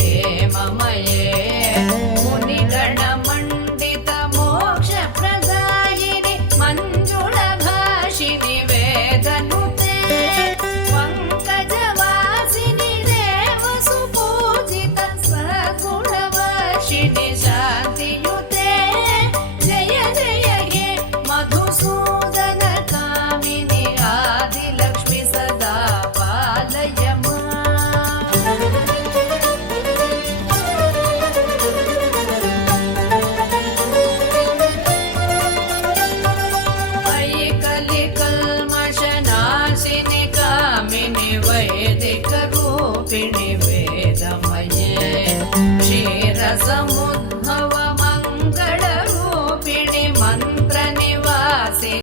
हेममये मुनिगणमण्डित मोक्षप्रदायिनि मञ्जुळभाषिनि वेदनुते पङ्कजवासिनि देवसुपूजित सगुणवर्षिणि शान्तियुते जय जय हे मधुसूदन कामिनि आदिलक्ष्मि सदा पालय कलिकल्मषनाशिनि कामिनि वैदिकरूपिणि वेदमये क्षीरसमुद्र